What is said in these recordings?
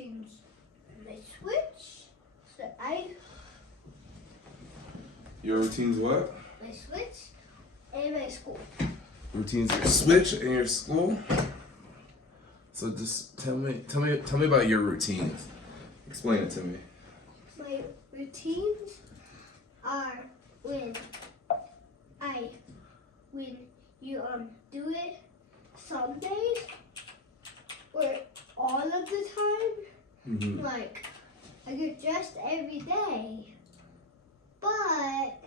routines. My switch. So Your routines what? my switch and my school. Routines your switch and your school. So just tell me about your routines. Explain it to me. My routines are when you do it some days or all of the time. Like I get dressed every day, but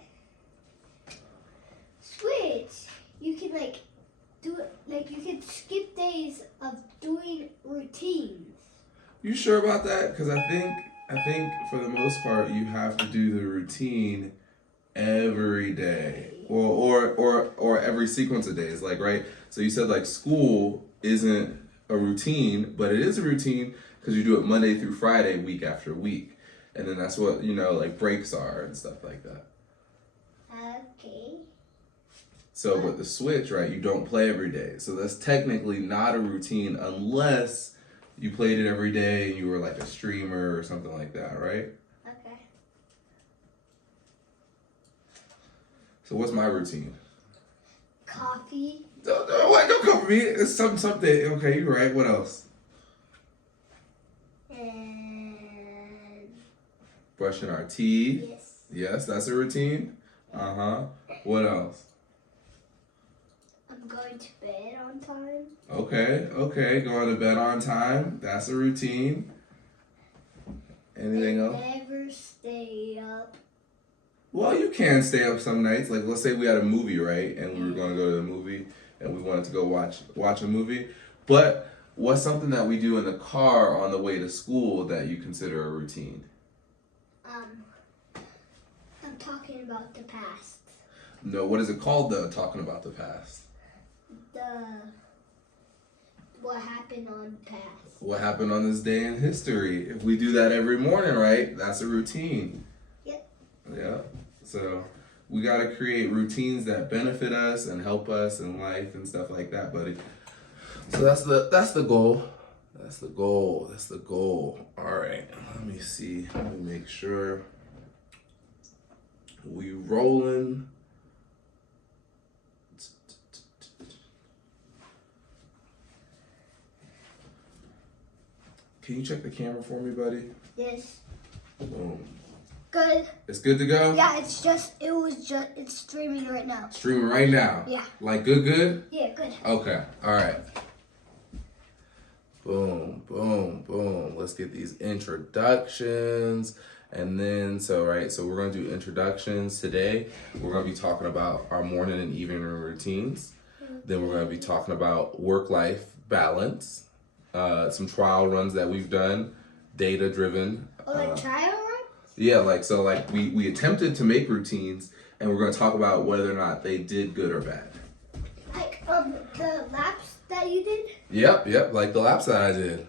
switch you can do it you can skip days of doing routines. You sure about that? Because I think for the most part you have to do the routine every day, or every sequence of days, like, right? So you said like school isn't a routine, but it is a routine because you do it Monday through Friday, week after week, and then that's what like breaks are and stuff like that. Okay. So, but the switch, right? You don't play every day, so that's technically not a routine unless you played it every day and you were like a streamer or something like that, right? Okay. So what's my routine? Coffee. Don't come for me. It's something. Okay, you're right. What else? And Brushing our teeth. yes. Yes, that's a routine. What else? I'm going to bed on time. Okay. Going to bed on time. That's a routine. Anything else? Never stay up. Well, you can stay up some nights. Like, let's say we had a movie, right? And we were going to go to the movie and we wanted to go watch a movie. But what's something that we do in the car on the way to school that you consider a routine? I'm talking about the past. No, what is it called though, talking about the past? What happened on the past. What happened on this day in history? If we do that every morning, right? That's a routine. Yep. Yeah. So we got to create routines that benefit us and help us in life and stuff like that, buddy. So that's the goal. That's the goal. All right. Let me see. Let me make sure we rolling. Can you check the camera for me, buddy? Yes. Boom. Good. It's good to go? Yeah, it's streaming right now. Streaming right now? Yeah. Like good? Yeah, good. Okay. All right. Boom. Let's get these introductions. And then, so we're going to do introductions today. We're going to be talking about our morning and evening routines. Then we're going to be talking about work-life balance. Some trial runs that we've done, data-driven. Trial runs? Yeah, we attempted to make routines, and we're going to talk about whether or not they did good or bad. Like the laps that you did? Yep, like the laps that I did.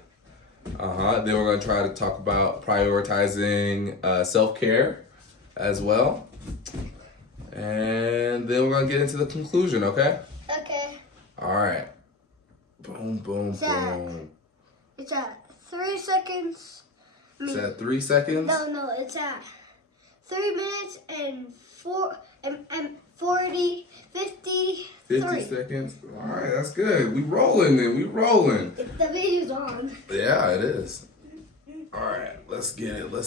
Then we're going to try to talk about prioritizing self-care as well. And then we're going to get into the conclusion, okay? Okay. All right. Boom. It's at 3 seconds. It's at 3 seconds? No, it's at 3 minutes and 40, 50 seconds. All right, that's good. We rolling then. The video's on. Yeah, it is. All right, let's get it. All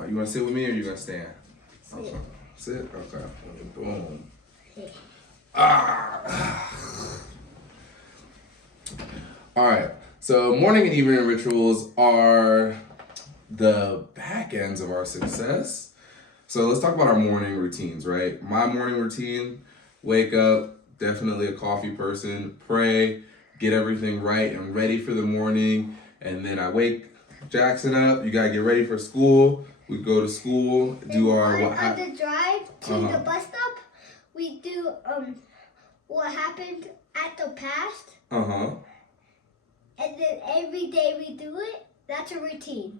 right, you want to sit with me or you going to stand? Okay. Sit? Okay. Boom. All right. So morning and evening rituals are the back ends of our success. So let's talk about our morning routines, right? My morning routine, wake up, definitely a coffee person, pray, get everything right and ready for the morning. And then I wake Jackson up. You got to get ready for school. We go to school, do our... On the drive to the bus stop, we do what happened at the past. And then every day we do it. That's a routine.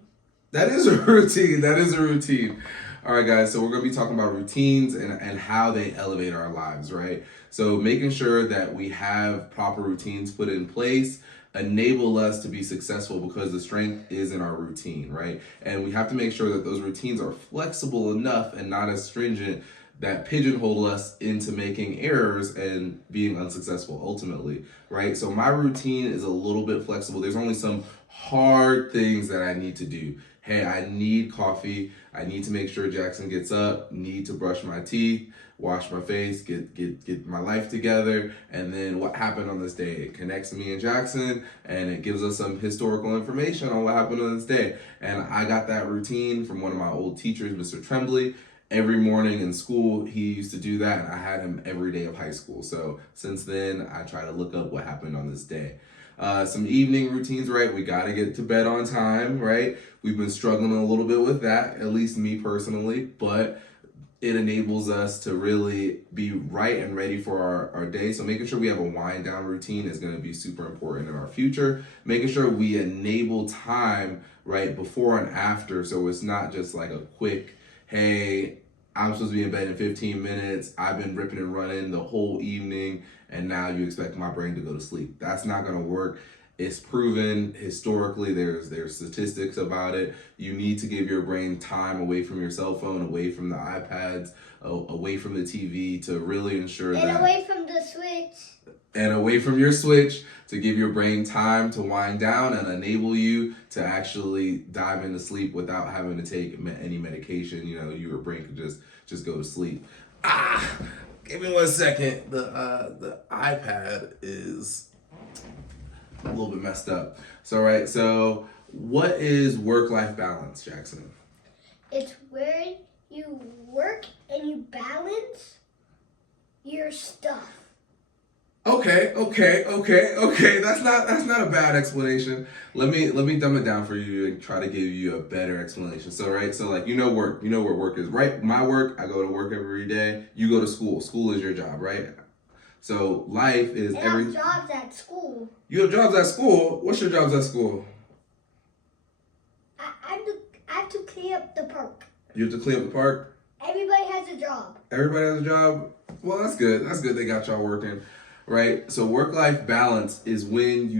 That is a routine. All right, guys, so we're going to be talking about routines and how they elevate our lives, right? So making sure that we have proper routines put in place enable us to be successful because the strength is in our routine, right? And we have to make sure that those routines are flexible enough and not as stringent that pigeonhole us into making errors and being unsuccessful ultimately, right? So my routine is a little bit flexible. There's only some hard things that I need to do. Hey, I need coffee. I need to make sure Jackson gets up, need to brush my teeth, wash my face, get my life together, and then what happened on this day. It connects me and Jackson, and it gives us some historical information on what happened on this day. And I got that routine from one of my old teachers, Mr. Tremblay. Every morning in school, he used to do that, and I had him every day of high school. So since then, I try to look up what happened on this day. Some evening routines, right? We got to get to bed on time, right? We've been struggling a little bit with that, at least me personally, but it enables us to really be right and ready for our day. So making sure we have a wind down routine is going to be super important in our future. Making sure we enable time, right, before and after. So it's not just like a quick, hey, I'm supposed to be in bed in 15 minutes. I've been ripping and running the whole evening, and now you expect my brain to go to sleep. That's not going to work. It's proven historically, there's statistics about it. You need to give your brain time away from your cell phone, away from the iPads, away from the TV to really ensure that. And away from the switch. And away from your switch to give your brain time to wind down and enable you to actually dive into sleep without having to take any medication. You know, your brain could just go to sleep. Give me 1 second. The iPad is a little bit messed up. So what is work-life balance, Jackson? It's where you work and you balance your stuff. Okay. That's not a bad explanation. Let me dumb it down for you and try to give you a better explanation. So like work. You know where work is, right? My work, I go to work every day. You go to school. School is your job, right? So life is and I have jobs at school. You have jobs at school? What's your jobs at school? I have to clean up the park. You have to clean up the park? Everybody has a job. Everybody has a job? Well, that's good. That's good they got y'all working, right? So work-life balance is when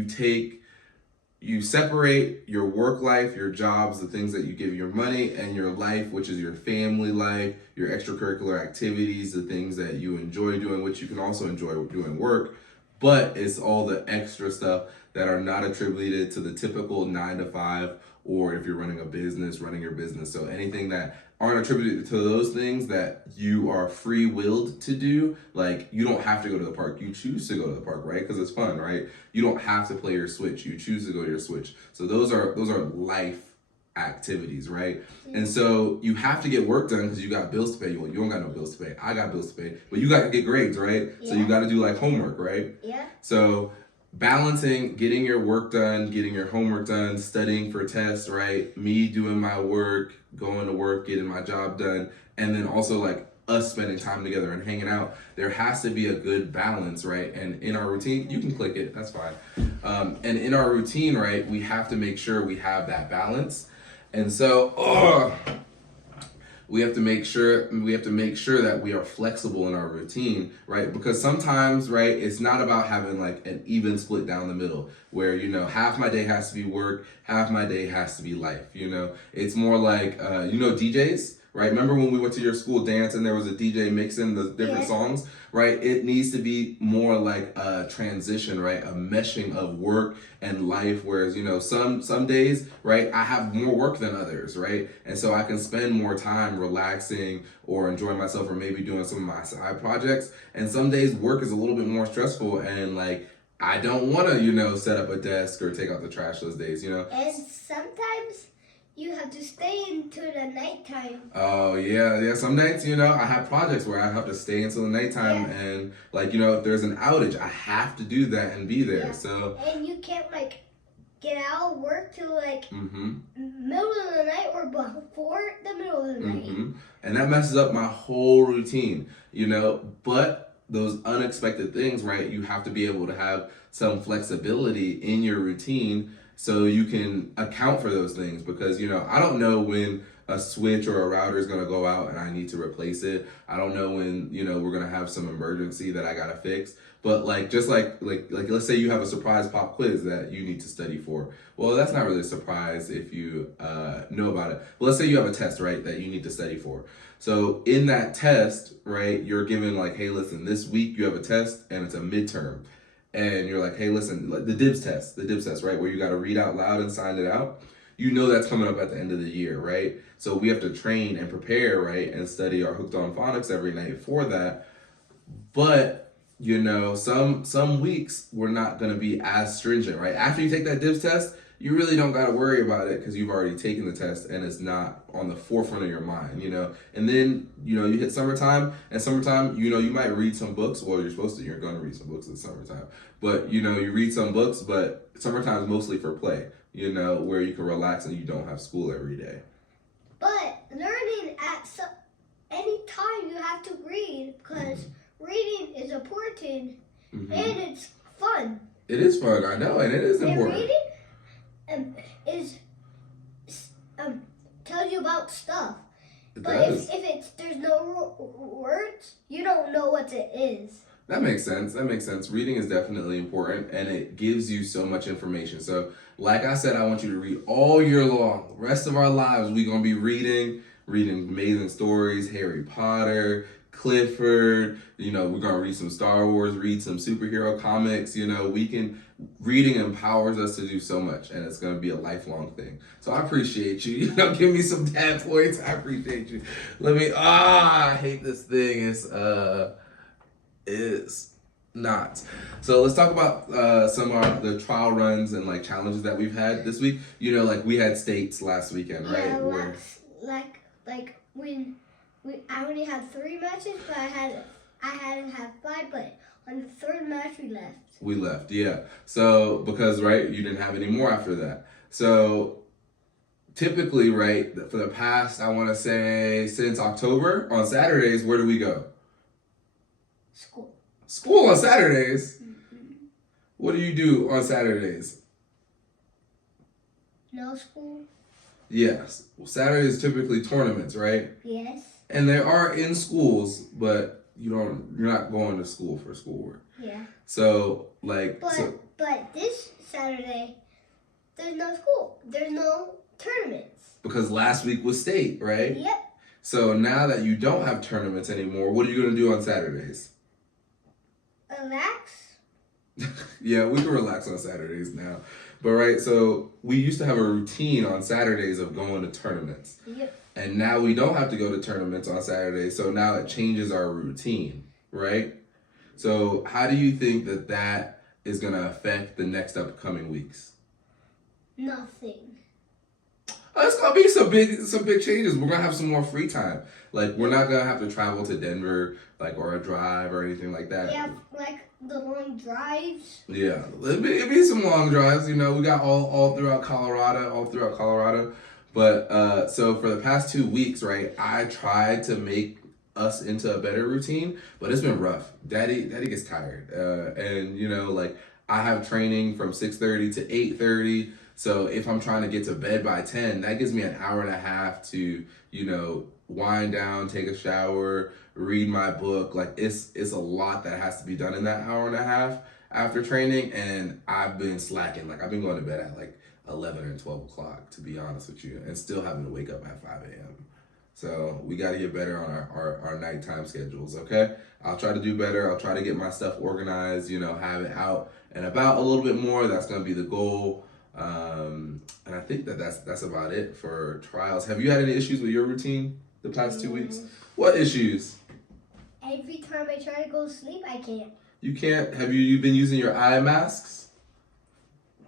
you separate your work life, your jobs, the things that you give your money, and your life, which is your family life, your extracurricular activities, the things that you enjoy doing, which you can also enjoy doing work, but it's all the extra stuff that are not attributed to the typical 9 to 5, or if you're running a business, running your business. So anything that aren't attributed to those things that you are free-willed to do, like you don't have to go to the park. You choose to go to the park, right? Because it's fun, right? You don't have to play your Switch. You choose to go to your Switch. So those are life activities, right? Mm-hmm. And so you have to get work done because you got bills to pay. Well, you don't got no bills to pay. I got bills to pay. But you got to get grades, right? Yeah. So you got to do like homework, right? Yeah. So balancing getting your work done, getting your homework done, studying for tests, right? Me doing my work, going to work, getting my job done, and then also like us spending time together and hanging out. There has to be a good balance, right? And in our routine, you can click it, that's fine. And in our routine, right, we have to make sure we have that balance. And so, we have to make sure that we are flexible in our routine, right? Because sometimes, right, it's not about having like an even split down the middle where, half my day has to be work, half my day has to be life, It's more like, DJs, right? Remember when we went to your school dance and there was a DJ mixing the different songs, right? It needs to be more like a transition, right? A meshing of work and life. Whereas, some days, right, I have more work than others, right? And so I can spend more time relaxing or enjoying myself or maybe doing some of my side projects. And some days work is a little bit more stressful and like, I don't want to, set up a desk or take out the trash those days, And sometimes you have to stay into the nighttime. Oh, yeah. Some nights, I have projects where I have to stay until the nighttime. Yeah. And, if there's an outage, I have to do that and be there. Yeah. So. And you can't, get out of work till, middle of the night or before the middle of the night. And that messes up my whole routine, But those unexpected things, right, you have to be able to have some flexibility in your routine so you can account for those things because, I don't know when a switch or a router is going to go out and I need to replace it. I don't know when, we're going to have some emergency that I got to fix. But like just like let's say you have a surprise pop quiz that you need to study for. Well, that's not really a surprise if you know about it. But let's say you have a test, right, that you need to study for. So in that test, right, you're given like, hey, listen, this week you have a test and it's a midterm. And you're like, hey, listen, like the DIBS test, right, where you got to read out loud and sign it out. You know that's coming up at the end of the year, right? So we have to train and prepare, right, and study our Hooked on Phonics every night for that. But, you know, some weeks we're not going to be as stringent, right? After you take that DIBS test, you really don't got to worry about it because you've already taken the test and it's not on the forefront of your mind, you know? And then, you know, you hit summertime, and summertime, you know, you might read some books. Well, you're going to read some books in the summertime. But, you know, you read some books, but summertime is mostly for play, you know, where you can relax and you don't have school every day. But learning at any time you have to read because reading is important and it's fun. It is fun, I know, and it is important. And reading tells you about stuff. But if there's no words, you don't know what it is. That makes sense. Reading is definitely important, and it gives you so much information. So, like I said, I want you to read all year long. The rest of our lives, we're going to be reading amazing stories, Harry Potter, Clifford, you know, we're going to read some Star Wars, read some superhero comics, you know, reading empowers us to do so much, and it's going to be a lifelong thing. So I appreciate you. You know, give me some dad points. I appreciate you. I hate this thing. It's not. So let's talk about some of the trial runs and like challenges that we've had this week. You know, like we had states last weekend, right? Yeah, like when I only had 3 matches, but I had to have 5. But on the third match, we left. We left, yeah. So because right, you didn't have any more after that. So typically, right, for the past, I want to say since October, on Saturdays, where do we go? School. School on Saturdays? Mm-hmm. What do you do on Saturdays? No school. Yes. Well, Saturdays typically tournaments, right? Yes. And they are in schools, but you're not going to school for schoolwork. Yeah. So but this Saturday, there's no school. There's no tournaments. Because last week was state, right? Yep. So now that you don't have tournaments anymore, what are you going to do on Saturdays? Relax. Yeah, we can relax on Saturdays now. But right, so we used to have a routine on Saturdays of going to tournaments. Yep. And now we don't have to go to tournaments on Saturdays, so now it changes our routine, right? So how do you think that is going to affect the next upcoming weeks? Nothing. It's going to be some big changes. We're going to have some more free time. Like, we're not going to have to travel to Denver, like, or a drive or anything like that. Yeah, like the long drives. Yeah, it'd be some long drives. You know, we got all throughout Colorado. But so for the past 2 weeks, right, I tried to make us into a better routine, but it's been rough. Daddy gets tired, and you know, like I have training from 6:30 to 8:30. So if I'm trying to get to bed by 10, that gives me an hour and a half to, you know, wind down, take a shower, read my book. Like it's a lot that has to be done in that hour and a half after training, and I've been slacking. Like I've been going to bed at like 11 and 12 o'clock, to be honest with you, and still having to wake up at 5 a.m. So we got to get better on our nighttime schedules, okay? I'll try to do better. I'll try to get my stuff organized, you know, have it out and about a little bit more. That's going to be the goal. And I think that's about it for trials. Have you had any issues with your routine the past 2 weeks? What issues? Every time I try to go to sleep, I can't. You can't? Have you been using your eye masks?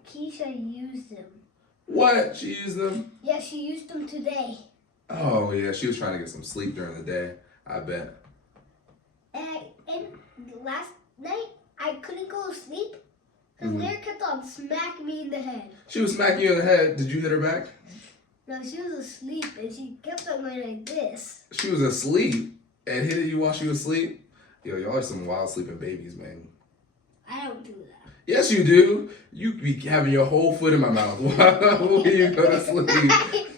Keisha used them. What? She used them? Yeah, she used them today. Oh, yeah. She was trying to get some sleep during the day, I bet. And last night, I couldn't go to sleep because Claire kept on smacking me in the head. She was smacking you in the head. Did you hit her back? No, she was asleep and she kept on going like this. She was asleep and hit you while she was asleep? Yo, y'all are some wild sleeping babies, man. I don't do that. Yes, you do. You be having your whole foot in my mouth while you go to sleep.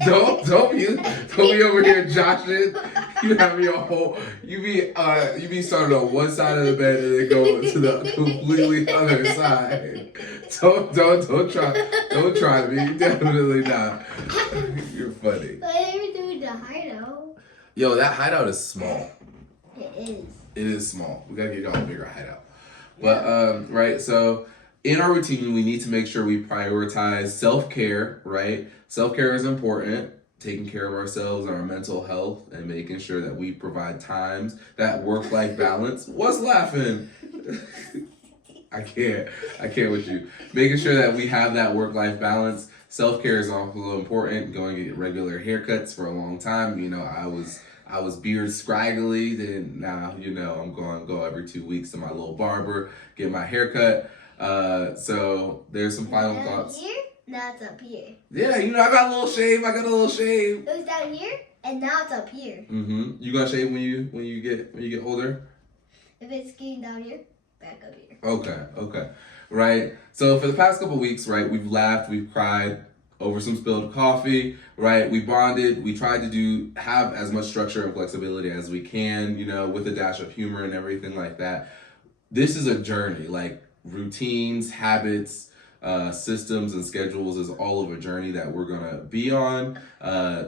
Don't be over here joshing. You have your whole. You be starting on one side of the bed and then go to the completely other side. Don't try me. Definitely not. You're funny. But I never do the hideout. Yo, that hideout is small. It is. It is small. We gotta get y'all a bigger hideout. But right, so in our routine, we need to make sure we prioritize self-care, right? Self-care is important. Taking care of ourselves and our mental health and making sure that we provide times, that work-life balance. What's laughing? I can't with you. Making sure that we have that work-life balance. Self-care is also important. Going to get regular haircuts for a long time. You know, I was beard scraggly, then now, you know, I'm going to go every 2 weeks to my little barber, get my haircut. So there's some final thoughts. Here, now it's up here. Yeah, you know, I got a little shave. It was down here, and now it's up here. Mm-hmm. You gonna shave when you get older? If it's getting down here, back up here. Okay. Right. So for the past couple weeks, right, we've laughed, we've cried over some spilled coffee, right? We bonded. We tried to have as much structure and flexibility as we can, you know, with a dash of humor and everything like that. This is a journey, like routines, habits, systems and schedules is all of a journey that we're gonna be on.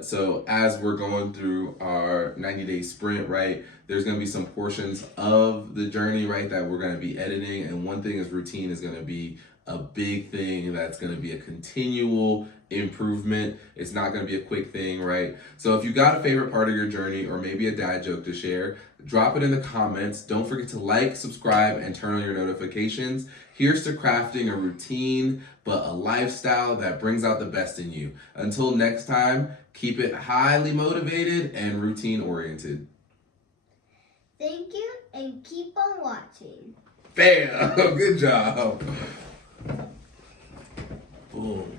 So as we're going through our 90-day sprint, right, there's gonna be some portions of the journey, right, that we're gonna be editing. And one thing is routine is gonna be a big thing that's going to be a continual improvement. It's not going to be a quick thing, right? So if you got a favorite part of your journey or maybe a dad joke to share, drop it in the comments. Don't forget to like, subscribe, and turn on your notifications. Here's to crafting a routine, but a lifestyle that brings out the best in you. Until next time, keep it highly motivated and routine oriented. Thank you, and keep on watching. Bam! Good job. Boom.